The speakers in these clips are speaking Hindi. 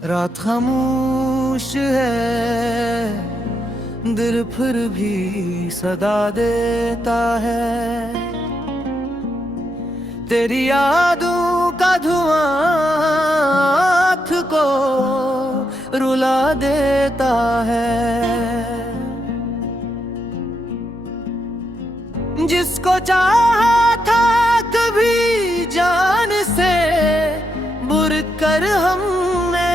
रात खामोश है, दिल फिर भी सदा देता है। तेरी यादों का धुआं आँख को रुला देता है। जिसको चाहा था कभी जान से बुर कर हमने,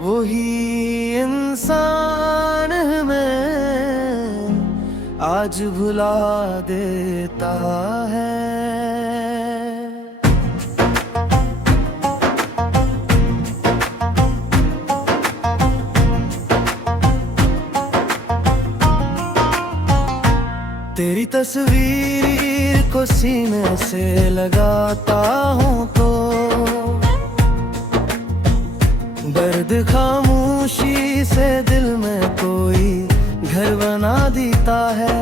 वही इंसान हमें आज भुला देता है। तेरी तस्वीर को सीने से लगाता हूँ तो दर्द खामोशी से दिल में कोई घर बना देता है।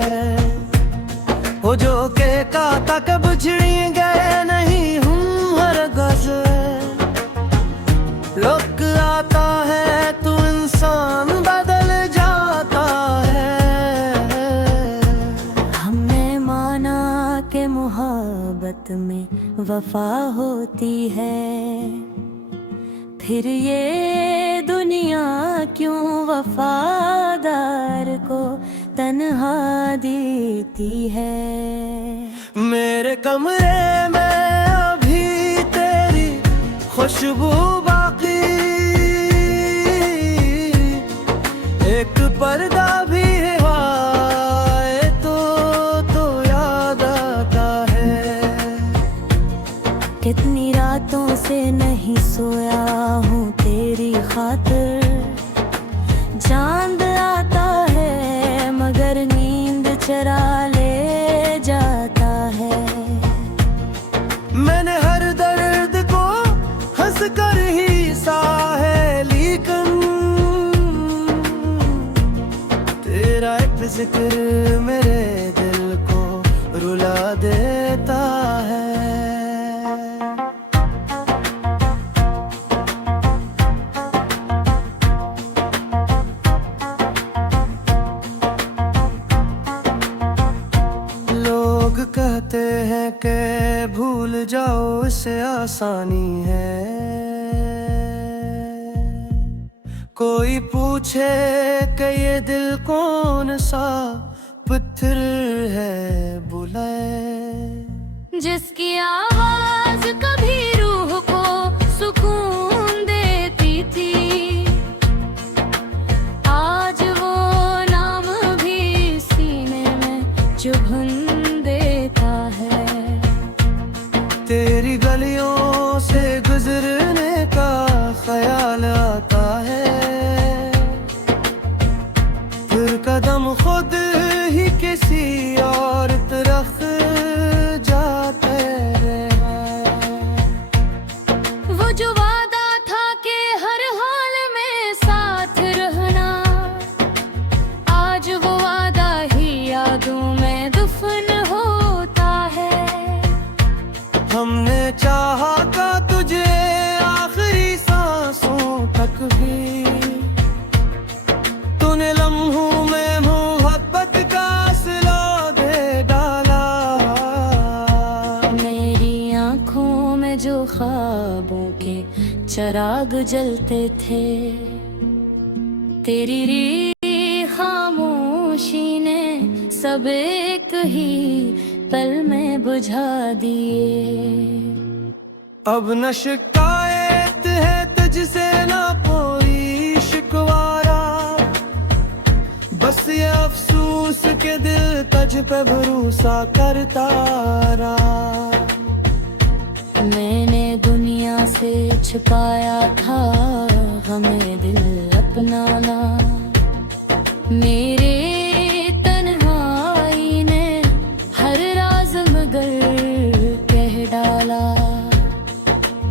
वो जो के काता कब छिड़ी गए नहीं हूँ हर गज लुक आता है तू इंसान बदल जाता है। हमने माना के मोहब्बत में वफा होती है, फिर ये दुनिया क्यों वफादार को तन्हा देती है। मेरे कमरे में अभी तेरी खुशबू बाकी, एक पर्दा भी है तो याद आता है। कितनी रातों से नहीं सोया हूँ तेरी खातिर, चांद आता है मगर नींद चरा ले जाता है। मैंने हर दर्द को हंस कर ही सहा है, लेकिन तेरा एक जिक्र मेरे दिल को रुला देता है। कहते हैं कि भूल जाओ इससे आसानी है, कोई पूछे कि ये दिल कौन सा पत्थर है बुलाए। जिसकी आवाज कभी रूह को सुकून देती थी, आज वो नाम भी सीने में चुभन तेरी गलियों से गुजरने का ख्याल आता है, फिर कदम खुद ही किसी और तरफ जाते हैं। वो जो वादा था कि हर हाल में साथ रहना, आज वो वादा ही यादों में दफन होता है। हमने चाहा का तुझे आखिरी सांसों तक भी, तूने लम्हों में मोहब्बत का सिला दे डाला। मेरी आँखों में जो ख्वाबों के चिराग जलते थे, तेरी खामोशी ने सब एक ही पल में बुझा दिए। अब न शिकायत है तुझसे न कोई शिकवारा, बस ये अफसोस के दिल तुझ पे भरोसा करता रहा। मैंने दुनिया से छिपाया था हमें दिल अपनाना, मेरे तन्हाई ने हर राज मगर कह डाला।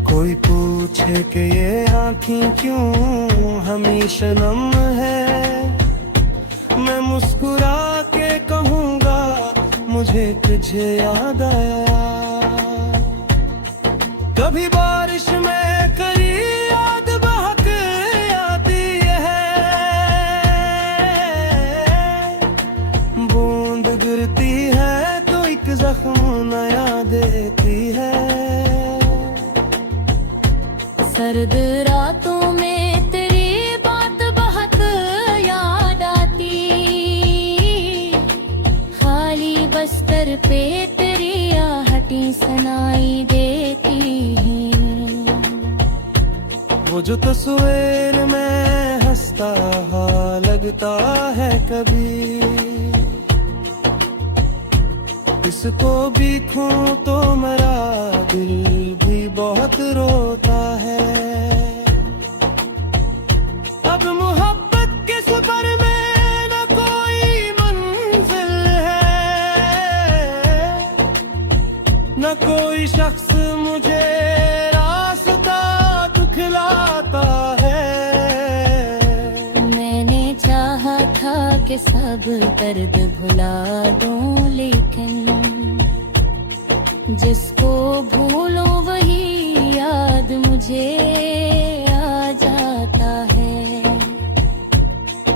कोई पूछे कि ये आँखें क्यों हमेशा नम है, मैं मुस्कुरा के कहूँगा मुझे तुझे याद आया। कभी बारिश में करी याद बहक आती है, बूंद गिरती है तो एक जख्म नया देती है। सर्द रातों में तेरी बात बहुत याद आती, खाली बस्तर पे तेरी आहटें सुनाई देती हैं। वो जो तस्वीर में हंसता लगता है कभी, इसको भी खूं तो मेरा दिल भी बहुत रोता है। अब मोहब्बत के सफर में न कोई मंजिल है, न कोई शख्स मुझे रास्ता दिखलाता है। मैंने चाहा था कि सब दर्द भुला दूं, लेकिन जिसको भूलो वही याद मुझे आ जाता है।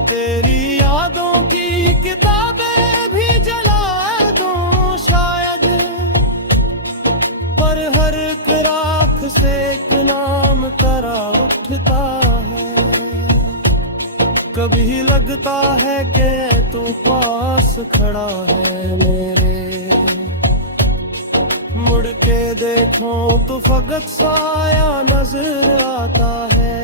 तेरी यादों की किताबें भी जला दूं शायद, पर हर एक राख से एक नाम तरा उठता है। कभी लगता है कि तू पास खड़ा है मेरे, मुड़ के देखो तो फकत साया नजर आता है।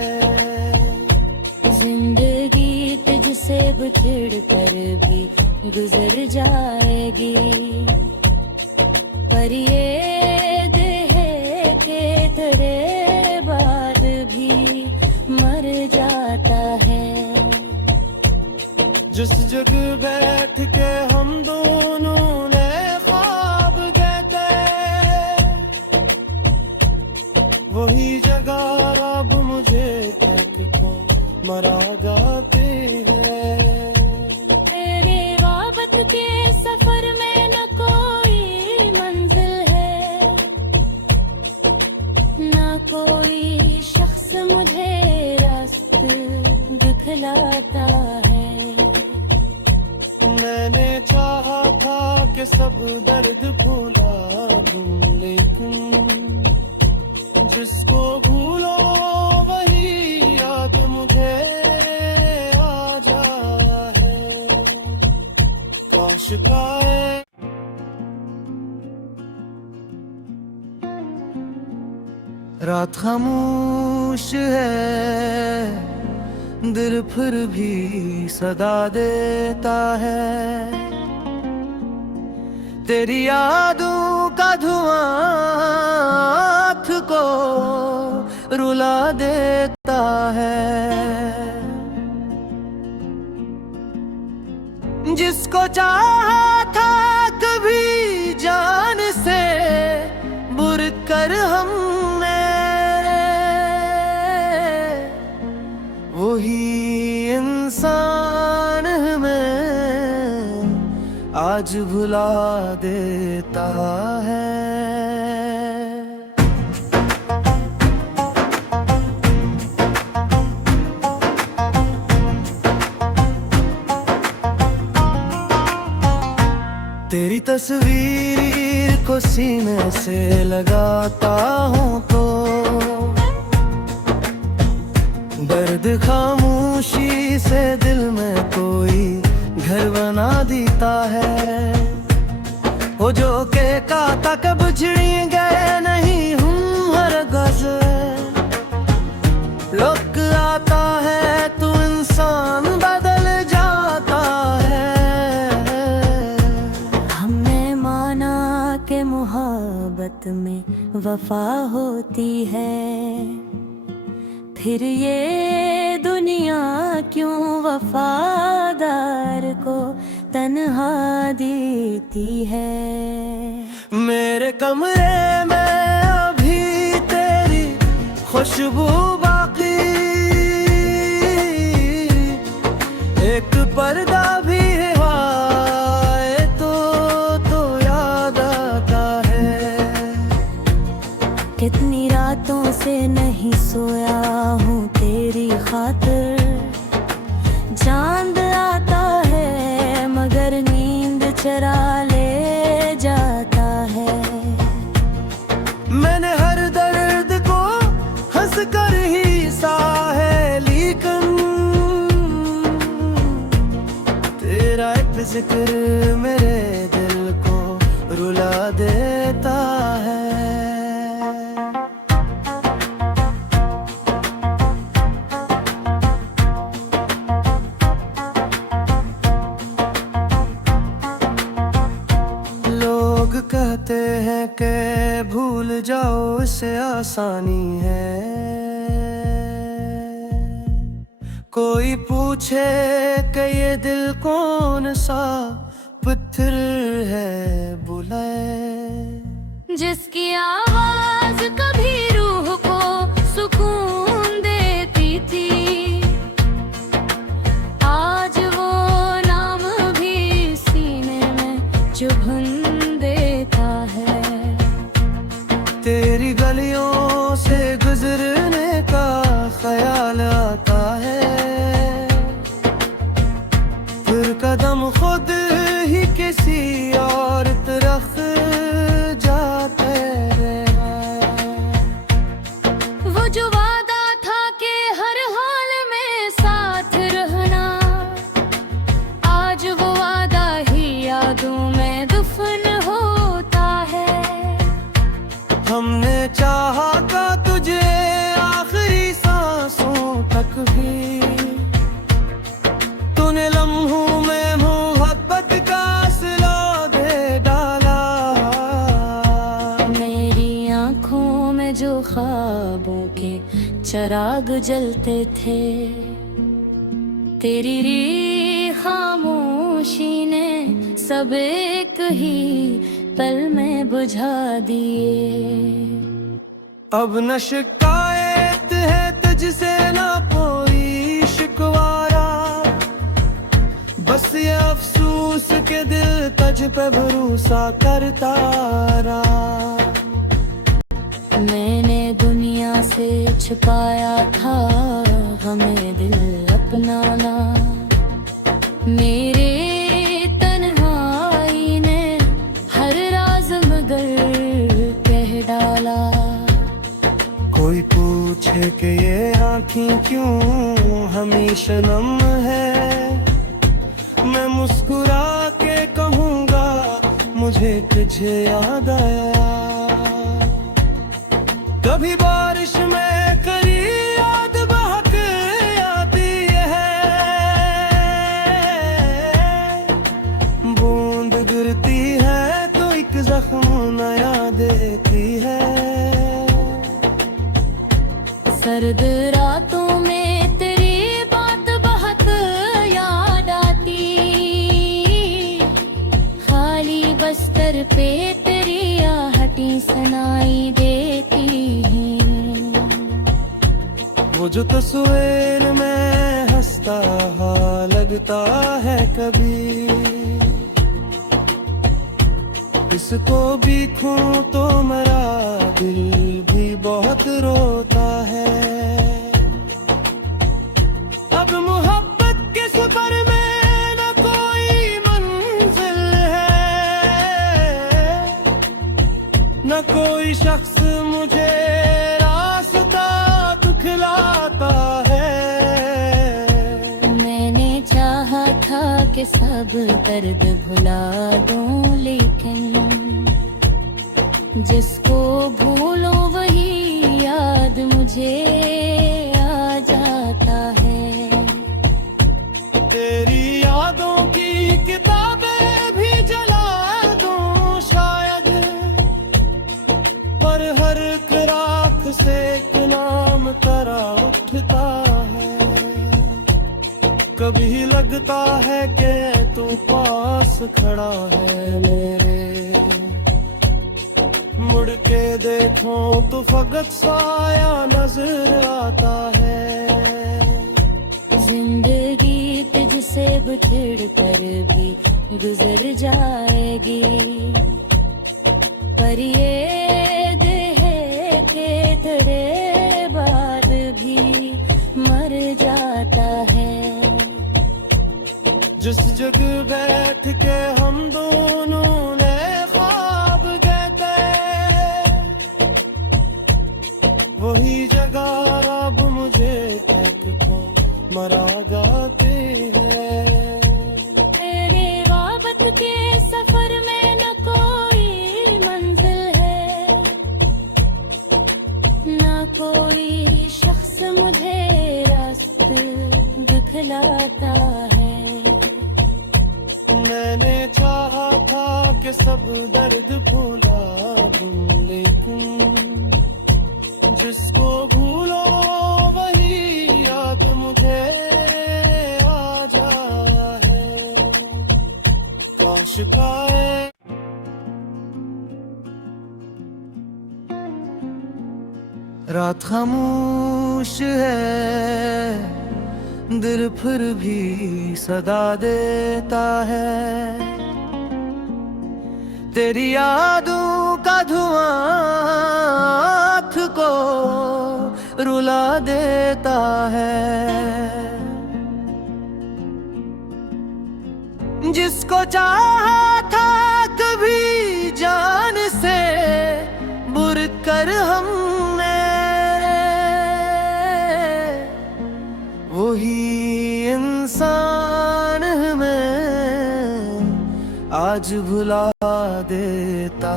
जिंदगी तुझसे बिछड़ कर भी गुजर जाएगी, पर ये दिल है कि तेरे बाद भी मर जाता है। जिस जगह बैठ के हम दोनों ने ख्वाब गए, वही जगह अब मुझे तक को मरा गाती है। तेरे वाबत के सफर में न कोई मंजिल है, न कोई शख्स मुझे रास्ते दिखलाता है। मैंने चाहा था कि सब दर्द भुला दूं, लेकिन जिसको भूलो वही याद मुझे आ जाए। काश का रात खामोश है, दिल फिर भी सदा देता है। तेरी यादों का धुआं आँख को रुला देता है। जिसको चाहा था कभी जान से बुर कर हमने, वही इंसान हमें आज भुला देता है। तेरी तस्वीर को सीने से लगाता हूँ तो दर्द खामोशी से दिल में कोई घर बना देता है। वो जो के काता कब छिड़ गए नहीं हूँ हर गज, लुक आता है तू इंसान बदल जाता है। हमने माना के मोहब्बत में वफा होती है, फिर ये दुनिया क्यों वफादार को तन्हा देती है। मेरे कमरे में अभी तेरी खुशबू बाकी, एक पर्दा भी है तो याद आता है। कितनी रात से नहीं सोया हूँ तेरी खातिर। चांद आता है मगर नींद चरा ले जाता है। मैंने हर दर्द को हंस कर ही सहा है, लेकिन तेरा एक जिक्र मेरे दिल को रुला देता है। लोग कहते हैं कि भूल जाओ इससे आसानी है। कोई पूछे कि ये दिल कौन सा पत्थर है बुलाए। जिसकी आवाज कभी रूह को सुकून देती थी, आज वो नाम भी सीने में चुभन देता है। तेरी गलियों से गुजरने का ख्याल आता है, फिर कदम खुद ही किसी और तरफ जाते हैं। वो जो वादा था कि हर हाल में साथ रहना, आज वो वादा ही यादों में दफन होता है। हमने चाहा था तुझे आखिरी सांसों तक भी, तूने लम्हों में मोहब्बत का सिला दे डाला। मेरी आँखों में जो ख्वाबों के चिराग जलते थे, तेरी खामोशी ने सब एक ही पल में बुझा दिए। अब न शिकायत है तुझसे ना कोई शिकवारा, बस ये अफसोस के दिल तुझ पे भरोसा करता रहा। मैंने दुनिया से छुपाया था हमें दिल अपनाना, मेरे तन्हाई ने हर राज मगर कह डाला। कोई पूछे कि ये आँखें क्यों हमेशा नम है, मैं मुस्कुरा के कहूँगा मुझे तुझे याद आया। कभी बारिश में करी याद बहक आती है, बूंद गिरती है तो एक जख्म नया देती है। सर्द रातों में तेरी बात बहुत याद आती, खाली बस्तर पे तेरी आहटें सुनाई देती हैं। वो जो तस्वीर में हंसता रहा लगता है कभी, इसको भी खूं तो मेरा दिल भी बहुत रोता है। अब मोहब्बत के सफर में न कोई मंजिल है, न कोई शख्स मुझे रास्ता दिखलाता है। मैंने चाहा था कि सब दर्द भुला दूं, लेकिन जिसको भूलो वही याद मुझे आ जाता है। तेरी यादों की किताबें भी जला दूं शायद, पर हर एक राख से एक नाम तेरा उठता है। कभी लगता है कि तू पास खड़ा है मेरे, मुड़ के देखो तो फकत साया नजर आता है। जिंदगी तुझसे बिछड़ कर भी गुजर जाएगी, पर ये देह के तेरे जग बैठ के हम दोनों ने ख्वाब कहते, वही जगह अब मुझे फेंक को मरा जाते हैं। तेरे वाबत के सफर में न कोई मंजिल है, न कोई शख्स मुझे रास्ते दिखलाता है। मैंने चाहा था कि सब दर्द भूला दूं, लेकिन जिसको भूलो वही याद मुझे आ जाए। काश काए रात खामोश है, दिल फिर भी सदा देता है। तेरी यादों का धुआं आँख को रुला देता है। जिसको चाहा था कभी जान से बुर कर हमने, वही इंसान हमें आज भुला देता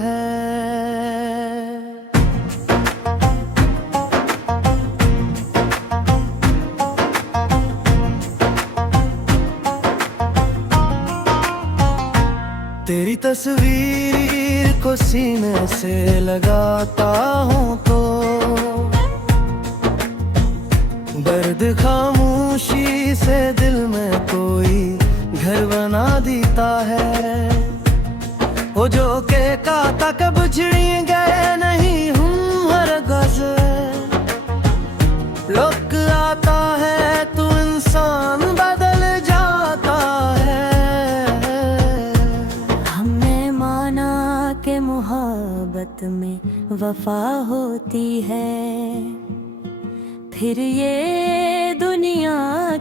है। तेरी तस्वीर को सीने से लगाता हूँ तो दर्द खामोशी से दिल में कोई घर बना देता है। वो जो के काता कब छिड़ी गए नहीं हूँ हर गज, लोग आता है तू इंसान बदल जाता है। हमने माना कि मोहब्बत में वफा होती है, फिर ये दुनिया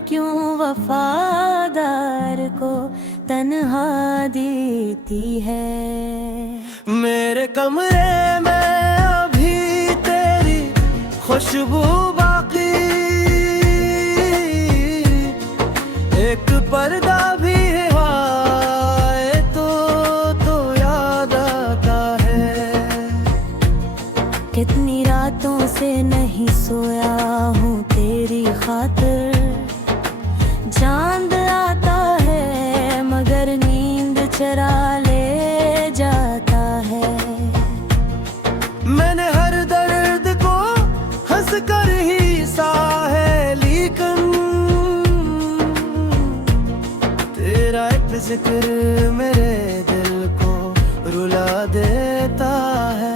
क्यों वफादार को तन्हा देती है। मेरे कमरे में अभी तेरी खुशबू बाकी, एक पर्दा भी है तो याद आता है। कितनी रातों से नहीं सोया हूँ तेरी खातिर, चांद आता है मगर नींद चरा ले जाता है। मैंने हर दर्द को हंस कर ही सहा है, लेकिन तेरा एक जिक्र मेरे दिल को रुला देता है।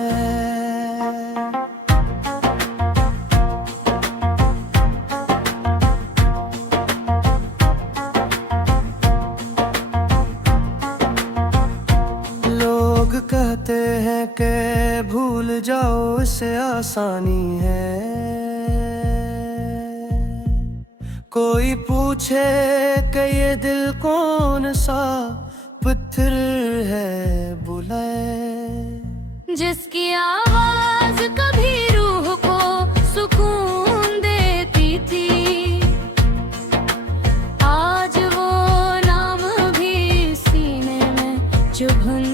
कहते हैं कि भूल जाओ इससे आसानी है, कोई पूछे कि ये दिल कौन सा पत्थर है बुलाए। जिसकी आवाज कभी रूह को सुकून देती थी, आज वो नाम भी सीने में चुभन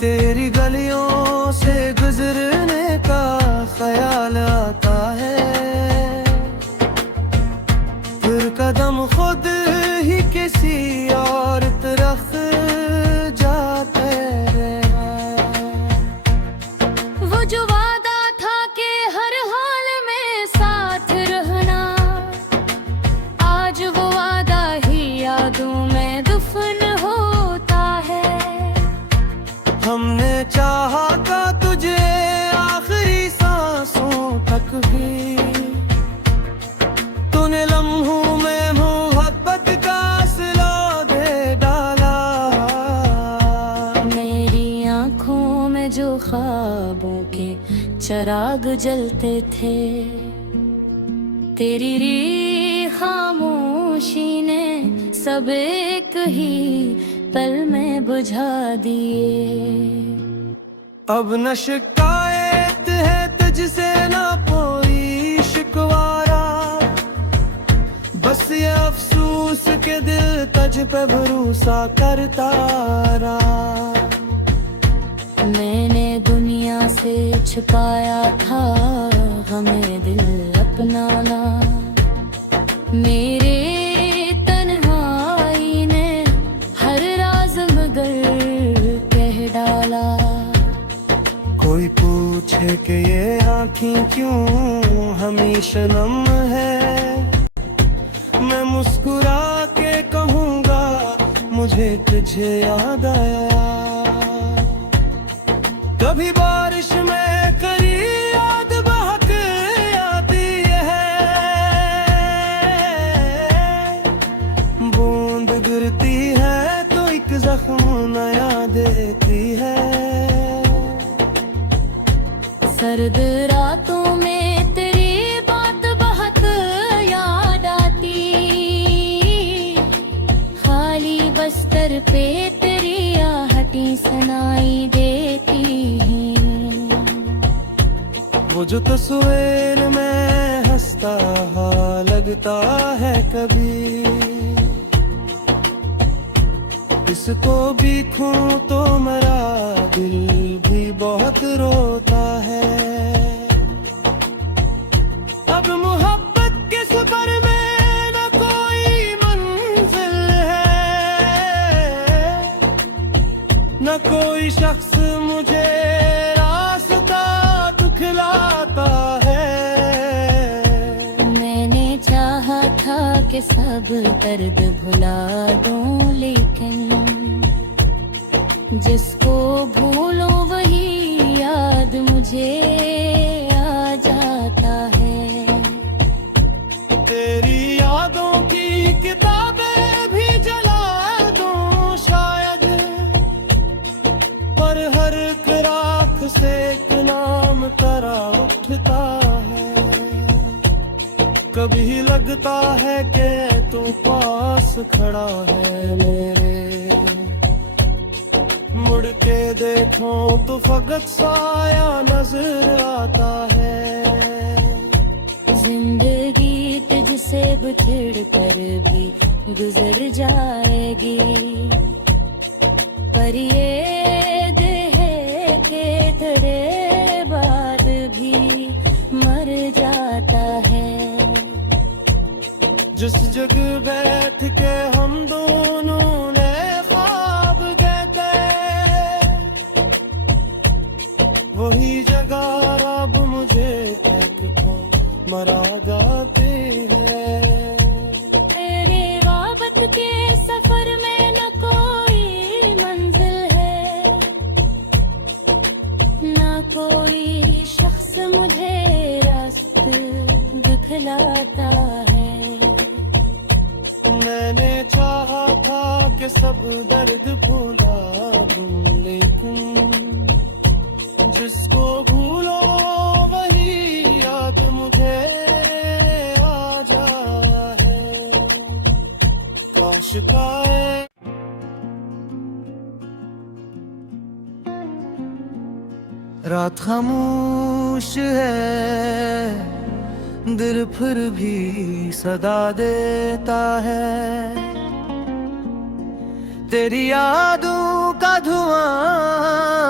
तेरी गलियों से गुजरने का ख्याल आता है, फिर कदम खुद ही किसी और तरफ जाते हैं। वो जो वादा था कि हर हाल में साथ रहना, आज वो वादा ही यादों में दफन होता है। हमने चाहा था तुझे आखिरी सांसों तक भी, तूने लम्हों में मोहब्बत का सिला दे डाला। मेरी आँखों में जो ख्वाबों के चिराग जलते थे, तेरी री खामोश खामोशी ने सब एक ही पल में बुझा दिए। अब न शिकायत है तुझसे ना कोई शिकवारा, बस ये अफसोस के दिल तुझ पे भरोसा करता रहा। मैंने दुनिया से छुपाया था हमें दिल अपनाना, मेरे तन्हाई ने हर राज मगर कह डाला। कोई पूछे कि ये आँखें क्यों हमेशा नम है, मैं मुस्कुरा के कहूँगा मुझे तुझे याद आया। कभी बारिश में करी याद बहक आती है, बूंद गिरती है तो एक जख्म नया देती है। सर्द रातों में तेरी बात बहुत याद आती, खाली बस्तर पे तेरी आहटें सुनाई देती। वो जो तस्वीर में हंसता लगता है कभी, इसको भी खूं तो मेरा दिल भी बहुत रोता है। अब मोहब्बत के सफर में न कोई मंजिल है, न कोई शख्स मुझे रास्ता दिखलाता है। मैंने चाहा था कि सब दर्द भुला दूं, लेकिन जिसको भूलो वही याद मुझे आ जाता है। तेरी यादों की किताबें भी जला दूं शायद, पर हर एक रात से एक नाम तेरा उठता है। कभी लगता है कि तू पास खड़ा है मेरे, मुड़ के देखो तो फकत साया नजर आता है। जिंदगी तुझसे बिछड़ कर भी गुजर जाएगी, पर ये देह के तेरे बाद भी मर जाता है। जिस जगह बैठ के हम दोनों ने ख्वाब गए, वही जगह अब मुझे देखो मरा जाती है। तेरे वाबत के सफर में न कोई मंजिल है, न कोई शख्स मुझे रास्ते दिखलाता है। मैंने चाहा था कि सब दर्द भुला दूं, लेकिन जिसको भूलो वही याद मुझे आ जाए। काश पाए रात खामोश है, दिल फिर भी सदा देता है। तेरी यादों का धुआं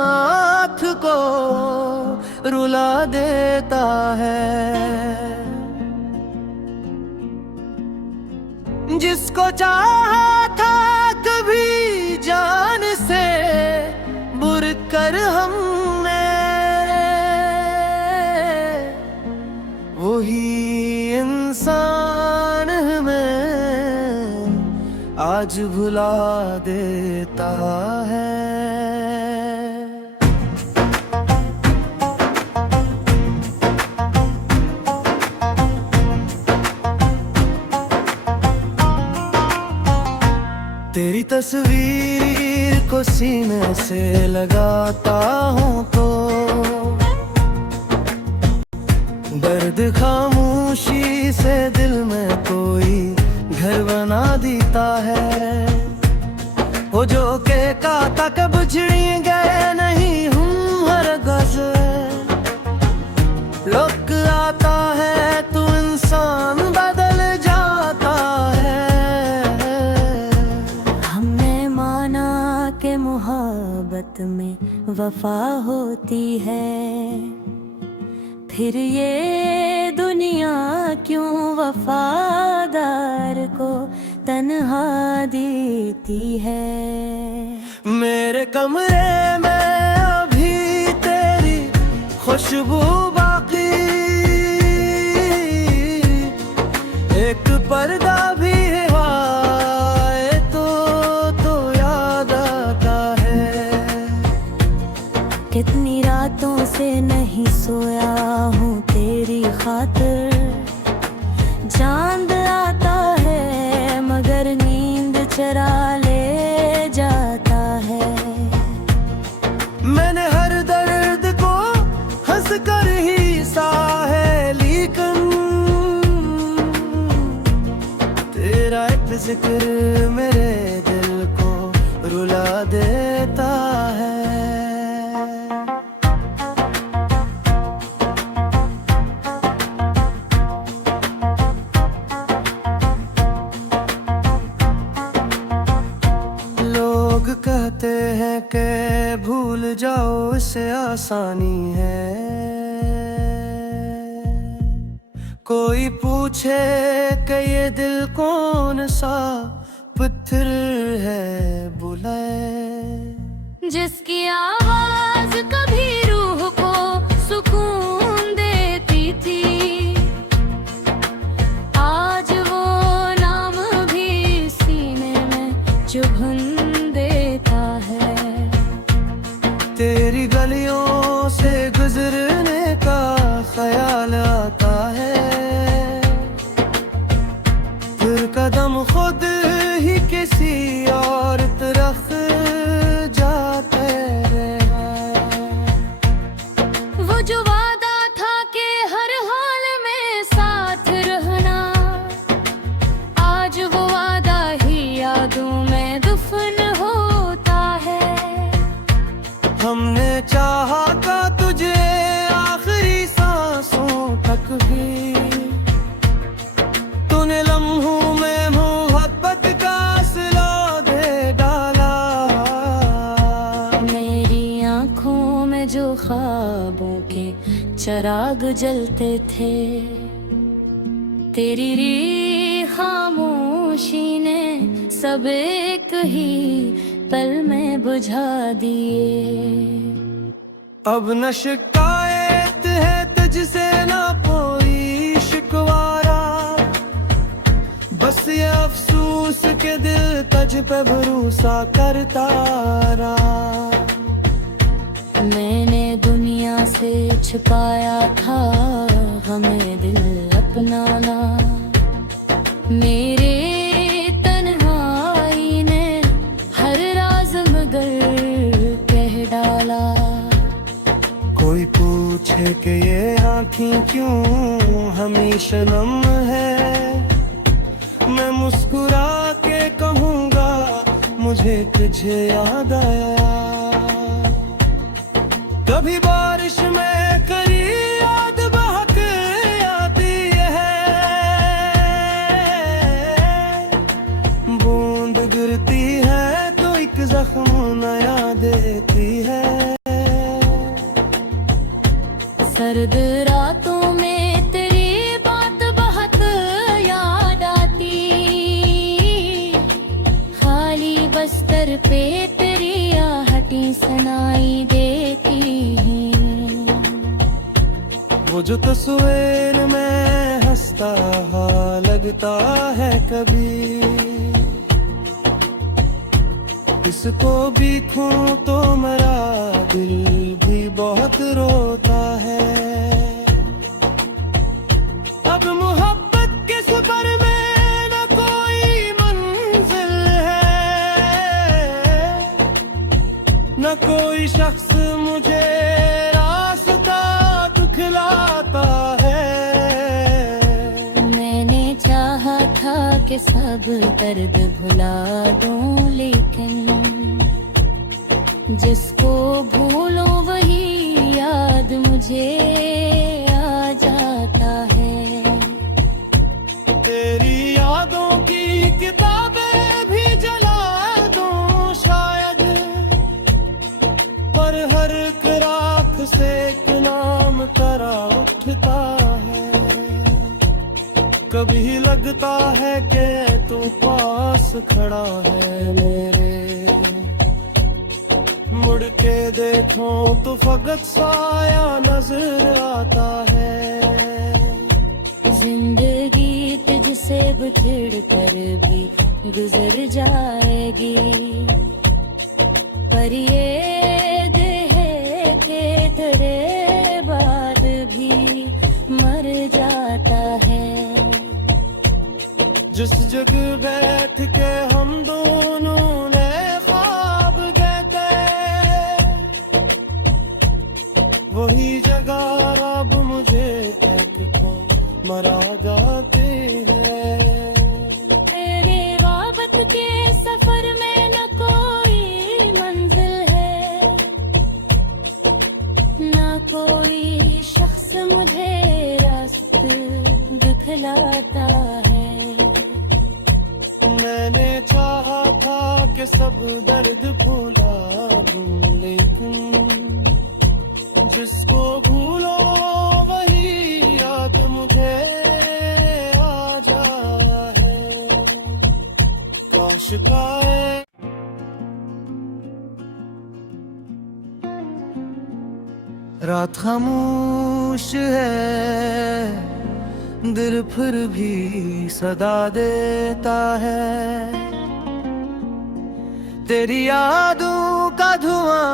आँख को रुला देता है। जिसको चाहा था कभी जान से बुर कर हमने, वही इंसान हमें आज भुला देता है। तेरी तस्वीर को सीने से लगाता हूँ तो दर्द खामोशी से दिल में कोई घर घर बना देता है। वो जो के का तक बुझड़ी गए नहीं हूँ हर गज लोग आता है तू इंसान बदल जाता है। हमने माना कि मोहब्बत में वफा होती है, फिर ये दुनिया क्यों वफादार को तन्हा देती है। मेरे कमरे में अभी तेरी खुशबू बाकी, एक पर्दा भी है तो याद आता है। कितनी रातों से नहीं सोया हूँ तेरी खातिर, चांद आता है मगर नींद चरा ले जाता है। मैंने हर दर्द को हंस कर ही सहा है, लेकिन तेरा एक जिक्र मेरे दिल को रुला देता है। कहते हैं कि भूल जाओ इससे आसानी है, कोई पूछे कि ये दिल कौन सा पत्थर है बुलाए। जिसकी आवाज कभी रूह को सुकून देती थी, आज वो नाम भी सीने में चुभन तेरी गलियों से गुजरने का ख्याल आता है, फिर कदम खुद ही किसी और तरफ जाते हैं। वो जो वादा था कि हर हाल में साथ रहना, आज वो वादा ही यादों में दफन होता है। हमने चाहा था तुझे आखिरी सांसों तक भी, तूने लम्हों में मोहब्बत का सिला दे डाला। मेरी आँखों में जो ख्वाबों के चिराग जलते थे, तेरी री खामोशी ने सब एक ही पल में बुझा दिए। अब न शिकायत है तुझसे ना कोई शिकवारा, बस ये अफसोस के दिल तुझ पे भरोसा करता रहा। मैंने दुनिया से छिपाया था हमें दिल अपनाना, मेरे तन्हाई ने हर राज मगर कह डाला। कोई पूछे कि ये आँखें क्यों हमेशा नम है, मैं मुस्कुरा के कहूँगा मुझे तुझे याद आया। कभी बारिश में करी याद बहक आती है, बूंद गिरती है तो एक जख्म नया देती है। सर्द रातों में तेरी बात बहुत याद आती, खाली बस्तर पे तेरी आहटें सुनाई देती हैं। वो जो तस्वीर में हंसता लगता है कभी, इसको भी खूं तो मेरा दिल भी बहुत रोता है। अब मोहब्बत के सफर में न कोई मंजिल है, न कोई शख्स मुझे रास्ता दिखलाता है। मैंने चाहा था के सब दर्द भुला दूं, लेकिन जिसको भूलो वही याद मुझे आ जाता है। तेरी यादों की किताबें भी जला दूं शायद, पर हर एक राख से एक नाम तेरा उठता है। कभी लगता है कि तू पास खड़ा है मेरे, मुड़ के देखो तो फकत साया नजर आता है। जिंदगी तुझसे बिछड़ कर भी गुजर जाएगी, पर ये देह के तेरे बाद भी मर जाता है। जिस जगह बैठ के हम दोनों ने ख्वाब देखे, वही जगह अब मुझे एक तो मरा जाती है। तेरे वापस के सफर में न कोई मंजिल है, न कोई शख्स मुझे रास्ते दिखलाता है। मैंने चाहा था कि सब दर्द भुला दूं, लेकिन जिसको भूलो वही याद मुझे आ जाए। काश का रात खामोश है, दिल फिर भी सदा देता है। तेरी यादों का धुआं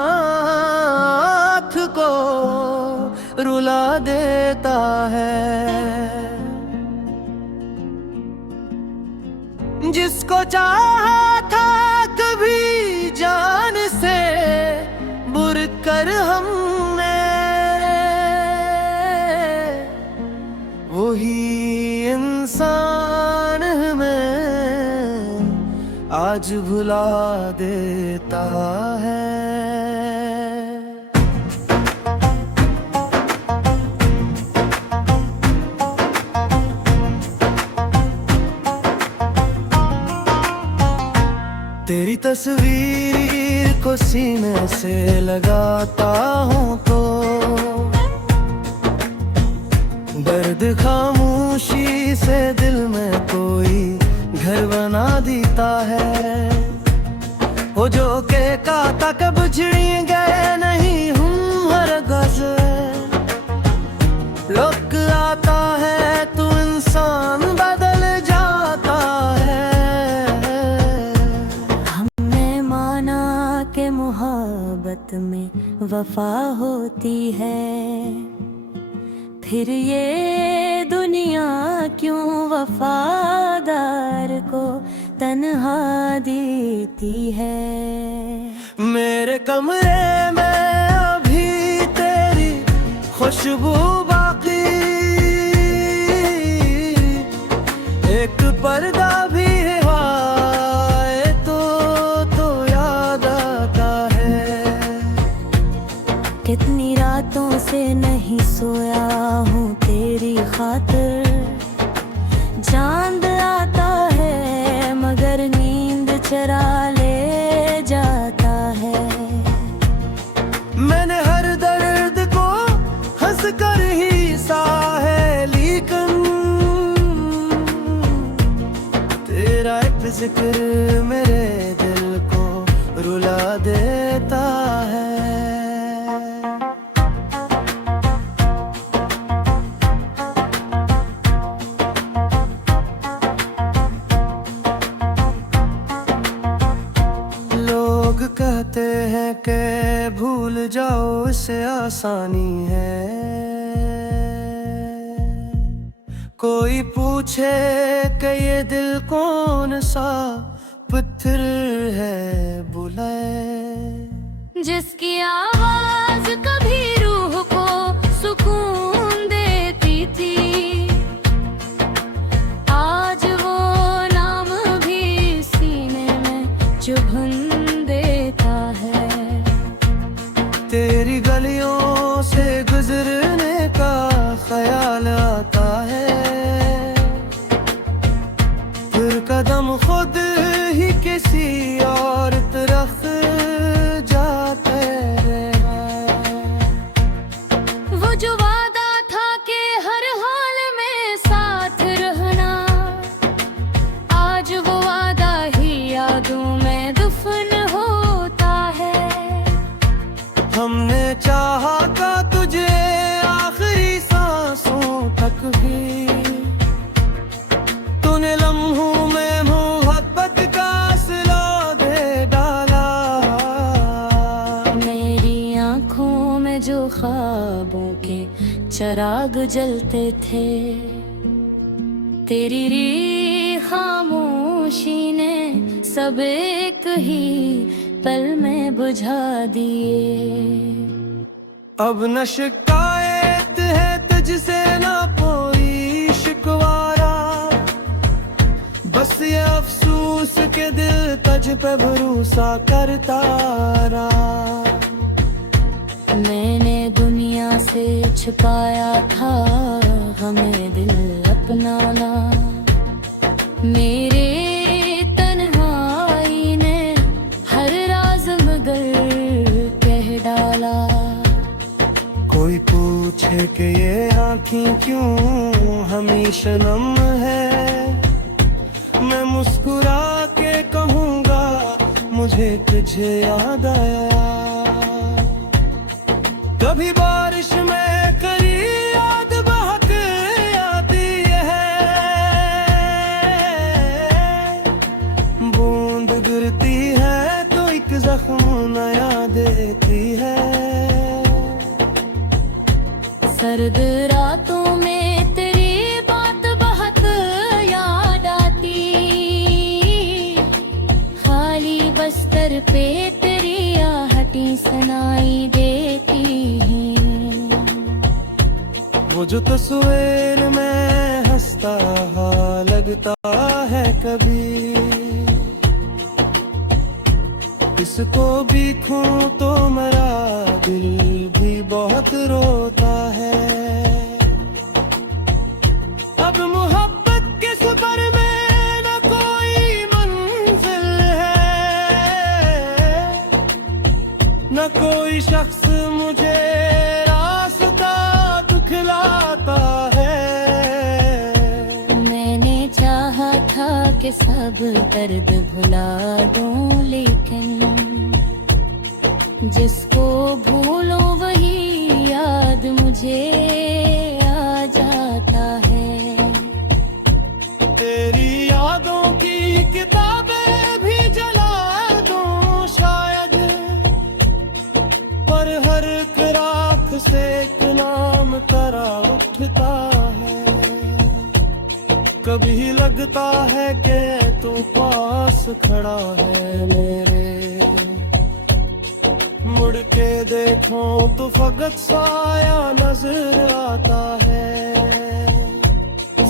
आँख को रुला देता है। जिसको चाहा था कभी जान से बुर कर हमने, वही इंसान हमें आज भुला देता है। तेरी तस्वीर को सीने से लगाता हूँ तो दर्द खामोशी से दिल में कोई घर बना देता है। वो जो के काता कब छिड़ गए नहीं हूँ हर गज, लोग आता है तो इंसान बदल जाता है। हमने माना के मोहब्बत में वफा होती है, फिर ये दुनिया क्यों वफादार को तन्हा देती है। मेरे कमरे में अभी तेरी खुशबू बाकी, एक पर्दा भी है तो याद आता है। कितनी रातों से नहीं सोया हूँ तेरी खातिर, चांद आता है मगर नींद चरा ले जाता है। मैंने हर दर्द को हंस कर ही सहा है, लेकिन तेरा एक जिक्र मेरे दिल को रुला देता है। कहते हैं कि भूल जाओ इससे आसानी है, कोई पूछे कि ये दिल कौन सा पत्थर है बुलाए। जिसकी आवाज कभी रूह को सुकून देती थी, आज वो ना तेरी गलियों से गुजरने का ख्याल आता है, फिर कदम खुद ही किसी और तरफ जाते हैं। वो जो वादा था कि हर हाल में साथ रहना, आज वो वादा ही यादों में दफन होता है। हमने चाहा था तुझे आखिरी सांसों तक भी, तूने लम्हों में मोहब्बत का सिला दे डाला। मेरी आँखों में जो ख्वाबों के चिराग जलते थे, तेरी री खामोशी ने सब एक ही पल में बुझा दिए। अब न शिकायत है तुझसे न कोई शिकवारा, बस ये अफसोस के दिल तुझ पे भरोसा करता रहा। मैंने दुनिया से छिपाया था हमें दिल अपनाना, मेरे तन्हाई ने हर राज मगर कह डाला। कोई पूछे कि ये आँखें क्यों हमेशा नम है, मैं मुस्कुरा के कहूँगा मुझे तुझे याद आया। कभी बारिश में करी याद बहक आती है, बूंद गिरती है तो एक जख्म नया देती है। सर्द रातों में तेरी बात बहुत याद आती, खाली बस्तर पे तेरी आहटें सुनाई देती हैं। वो जो तस्वीर में हंसता रहा लगता है कभी, इसको भी खूं तो मेरा दिल भी बहुत रोता है। अब मोहब्बत के सफर में न कोई मंजिल है, न कोई शख्स मुझे रास्ता दिखलाता है। मैंने चाहा था कि सब दर्द भुला दूं, लेकिन जिसको भूलो वही याद मुझे आ जाता है। तेरी यादों की किताबें भी जला दूं शायद, पर हर रात से एक नाम तेरा उठता है। कभी लगता है कि तू पास खड़ा है मेरे, मुड़ के देखो तो फकत साया नजर आता है।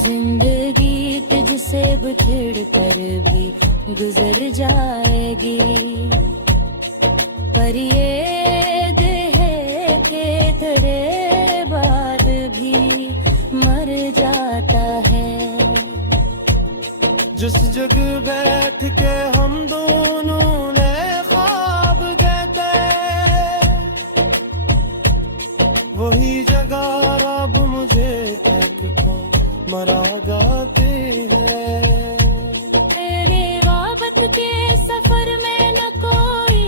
जिंदगी तुझसे बिछड़ कर भी गुजर जाएगी, पर ये दिल है कि तेरे बाद भी मर जाता है। जिस जगह बैठ के हम दोनों ने ख्वाब गए, वही जगह रब मुझे को मरा गाती है। तेरे वाबत के सफर में न कोई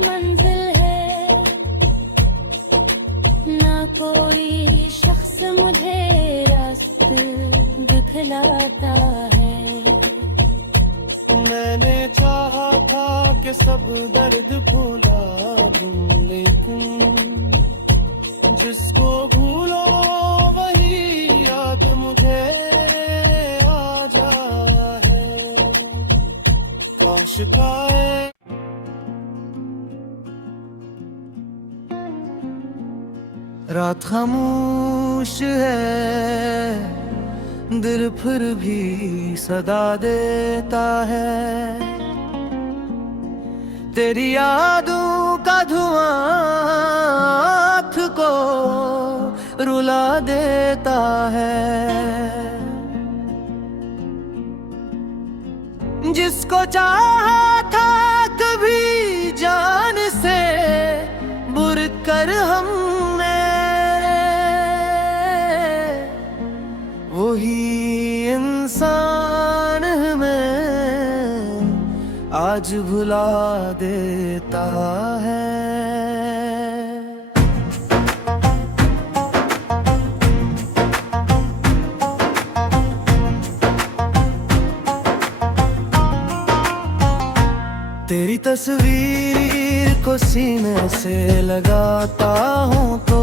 मंजिल है, न कोई शख्स मुझे रास्ते दिखलाता है। मैंने चाहा था कि सब दर्द भुला दूं, लेकिन जिसको भूलो वही याद मुझे आ जाए। काश काए रात खामोश है, दिल फिर भी सदा देता है। तेरी यादों का धुआं रुला देता है। जिसको चाहा था कभी जान से बुर कर हमने, वही इंसान हमें आज भुला देता है। तेरी तस्वीर को सीने से लगाता हूँ तो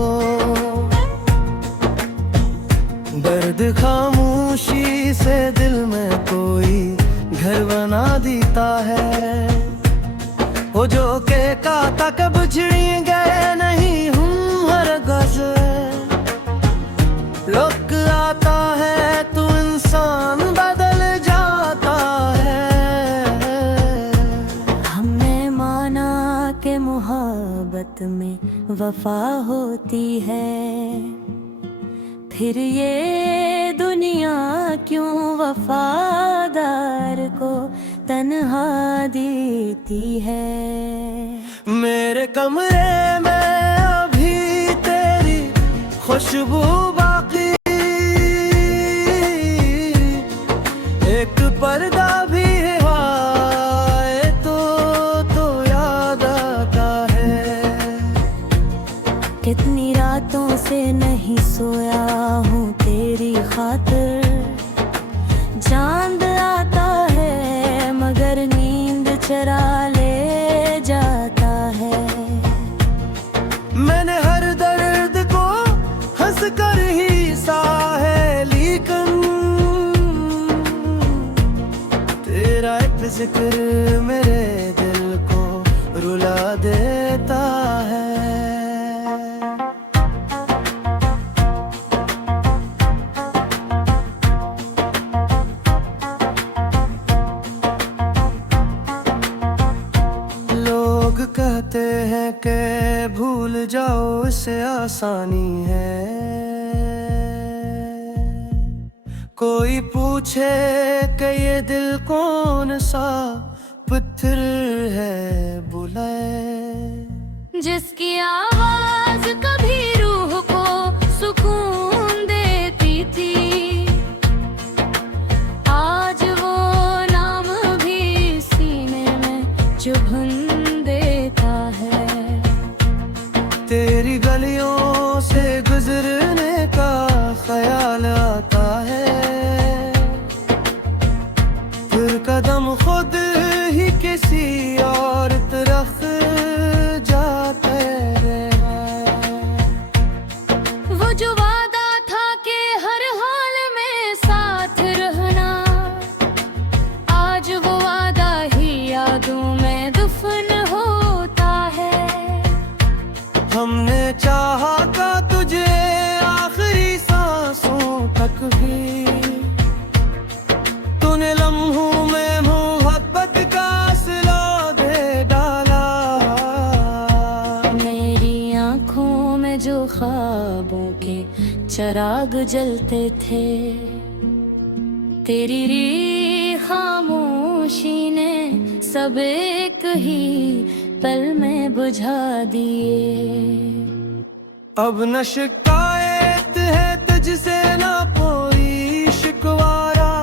दर्द खामोशी से दिल में कोई घर बना देता है। वो जो के काता कब छिड़ गए नहीं हूँ हर गज लोक आता है तू इंसान बदल जाता है। हमने माना के मोहब्बत में वफा होती है, फिर ये दुनिया क्यों वफादार को तन्हा देती है। मेरे कमरे में अभी तेरी खुशबू बाकी, एक पर्दा भी है तो याद आता है। कितनी रातों से नहीं सोया हूँ तेरी खातिर, चांद आता है मगर नींद चरा ले जाता है। मैंने हर दर्द को हंस कर ही सहा है, लेकिन तेरा एक जिक्र मेरे दिल को रुला देता है। कहते हैं कि भूल जाओ इससे आसानी है, कोई पूछे कि ये दिल कौन सा पत्थर है बुलाए। जिसकी आवाज कभी रूह को सुकून देती थी, आज वो नाम भी सीने में चुभन तेरी गलियों से गुजरने का ख्याल आता है, फिर कदम खुद ही किसी और तरफ जाते हैं। वो जो वादा था कि हर हाल में साथ रहना, आज वो वादा ही यादों में दफन होता है। हमने चाहा था तुझे आखिरी सांसों तक भी, तूने लम्हों में मोहब्बत का सिला दे डाला। मेरी आँखों में जो ख्वाबों के चिराग जलते थे, तेरी री खामोशी ने सब एक ही पल में बुझा दिए। अब न शिकायत है तुझसे ना कोई शिकवारा,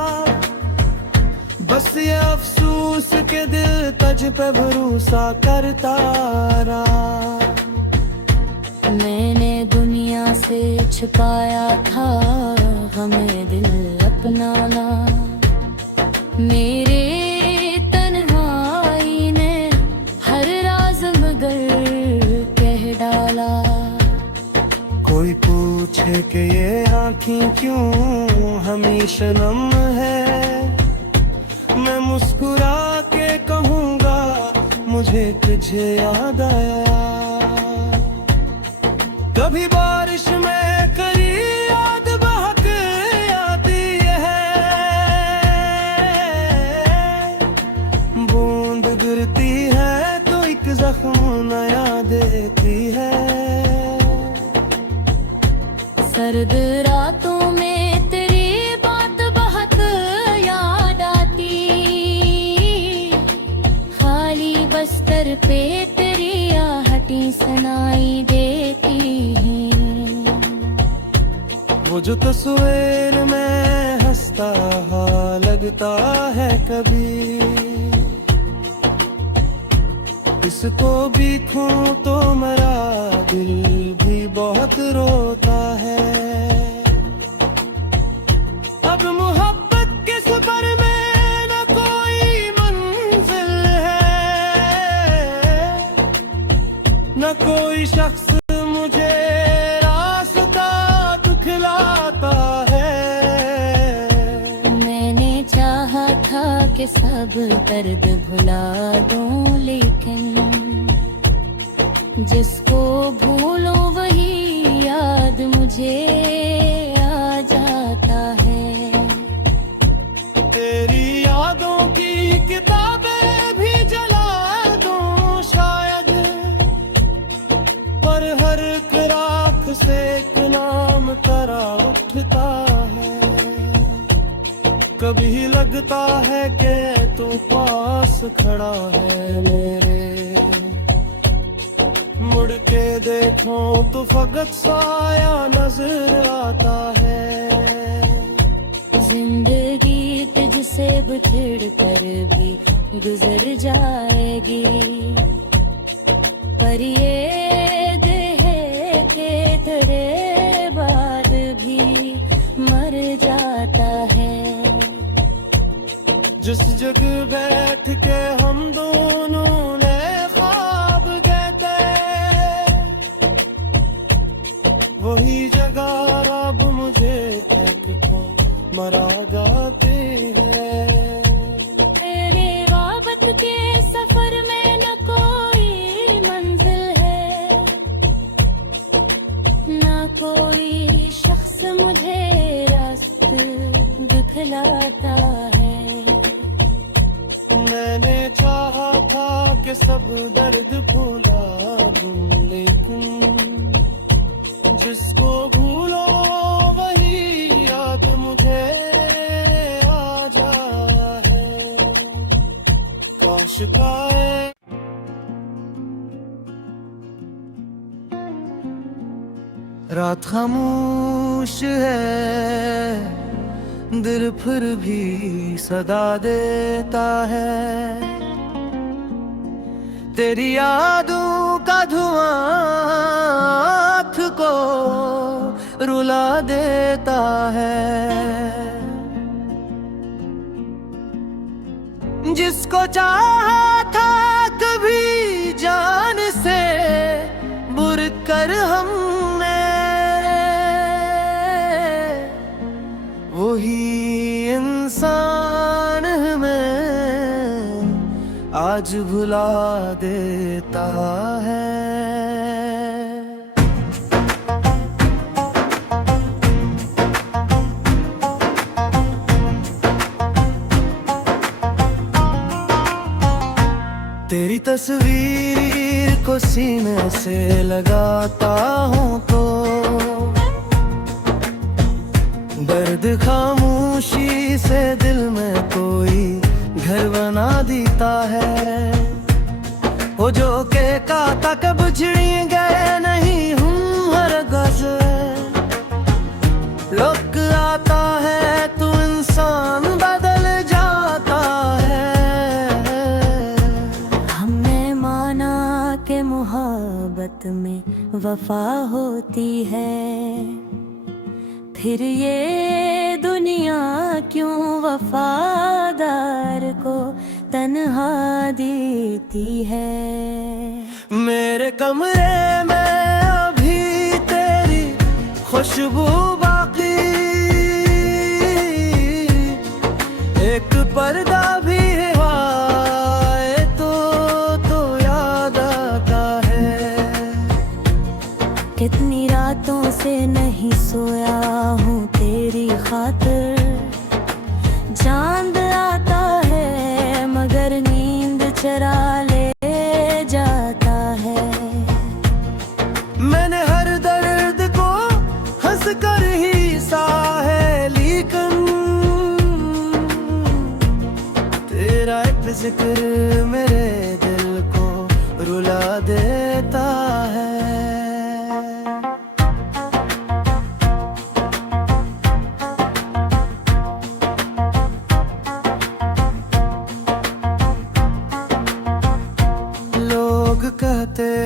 बस ये अफसोस के दिल तुझ पे भरोसा करता रहा। मैंने दुनिया से छिपाया था हमें दिल अपनाना, मेरे तन्हाई ने हर राज मगर कह डाला। कोई पूछे कि ये आँखें क्यों हमेशा नम है, मैं मुस्कुरा के कहूँगा मुझे तुझे याद आया। कभी बारिश में करी याद बहक आती है, बूंद गिरती है तो एक जख्म नया देती है। सर्द रातों में तेरी बात बहुत याद आती, खाली बस्तर पे तेरी आहटें सुनाई देती हैं। वो जो तस्वीर में हंसता लगता है कभी, इसको भी खूं तो मेरा दिल भी बहुत रोता है। अब मोहब्बत के सफर में न कोई मंजिल है, न कोई शख्स मुझे रास्ता दिखलाता है। मैंने चाहा था कि सब दर्द भुला दूं, लेकिन जिसको भूलो वही याद मुझे आ जाता है। तेरी यादों की किताबें भी जला दूं शायद, पर हर एक रात से एक नाम तेरा उठता है। कभी लगता है कि तू पास खड़ा है मेरे, मुड़ के देखो तो फकत साया नजर आता है। जिंदगी तुझसे बिछड़ कर भी गुजर जाएगी, पर ये देह के तेरे बाद भी मर जाता है। जिस जगह बैठ के हम दोनों ने ख्वाब कहते, वही जगह अब मुझे एक को मरा जाती है। तेरे वाबत के सफर में न कोई मंजिल है, न कोई शख्स मुझे रास्ते दिखलाता है। मैंने चाहा था कि सब दर्द भुला दूं, लेकिन जिसको भूलो वही याद मुझे आ जाए। काश काए रात खामोश है, दिल फिर भी सदा देता है। तेरी यादों का धुआं आँख को रुला देता है। जिसको चाहा था कभी जान से बुर कर हमने, वही इंसान हमें आज भुला देता है। तेरी तस्वीर को सीने से लगाता हूँ तो दर्द खामोशी से दिल में कोई घर बना देता है। वो जो के काता कब छिड़ी गए नहीं हूँ हर गज, लोग आता है तो इंसान बदल जाता है। हमने माना कि मोहब्बत में वफा होती है, फिर ये दुनिया क्यों वफादार को तन्हा देती है। मेरे कमरे में अभी तेरी खुशबू बाकी, एक पर्दा भी है तो याद आता है। कितनी रातों से नहीं सोया हूँ तेरी खातिर, चांद आता है मगर नींद चरा ले जाता है। मैंने हर दर्द को हंस कर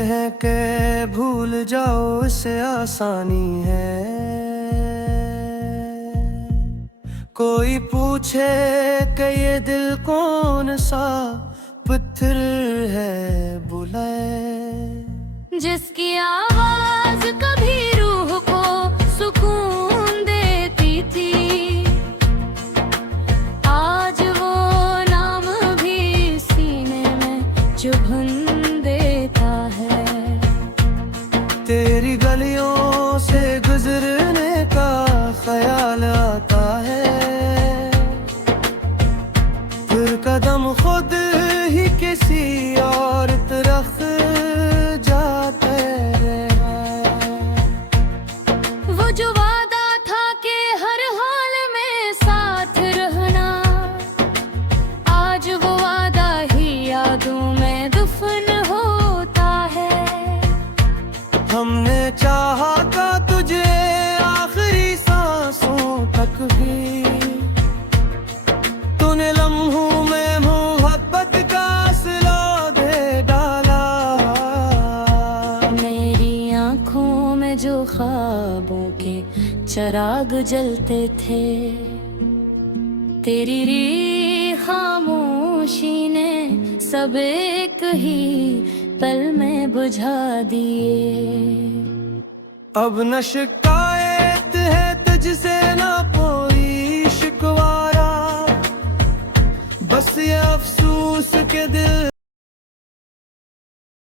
हैं कि भूल जाओ इसे आसानी है। कोई पूछे कि ये दिल कौन सा पत्थर है बुलाए, जिसकी आवाज कभी रूह को सुकून देती थी, आज वो नाम भी सीने में चुभन देता है। तेरी गलियों से गुजरने का ख्याल आता है, फिर कदम खुद ही किसी और तरफ जाते हैं। वो जो वादा था कि हर हाल में साथ रहना, आज वो वादा ही यादों में दफन होता है। हमने चाहा था तुझे आखिरी सांसों तक भी, तूने लम्हों में मोहब्बत का सिला दे डाला। मेरी आँखों में जो ख्वाबों के चिराग जलते थे, तेरी री खामोशी ने सब एक ही पल में बुझा दिए। अब न शिकायत है तुझसे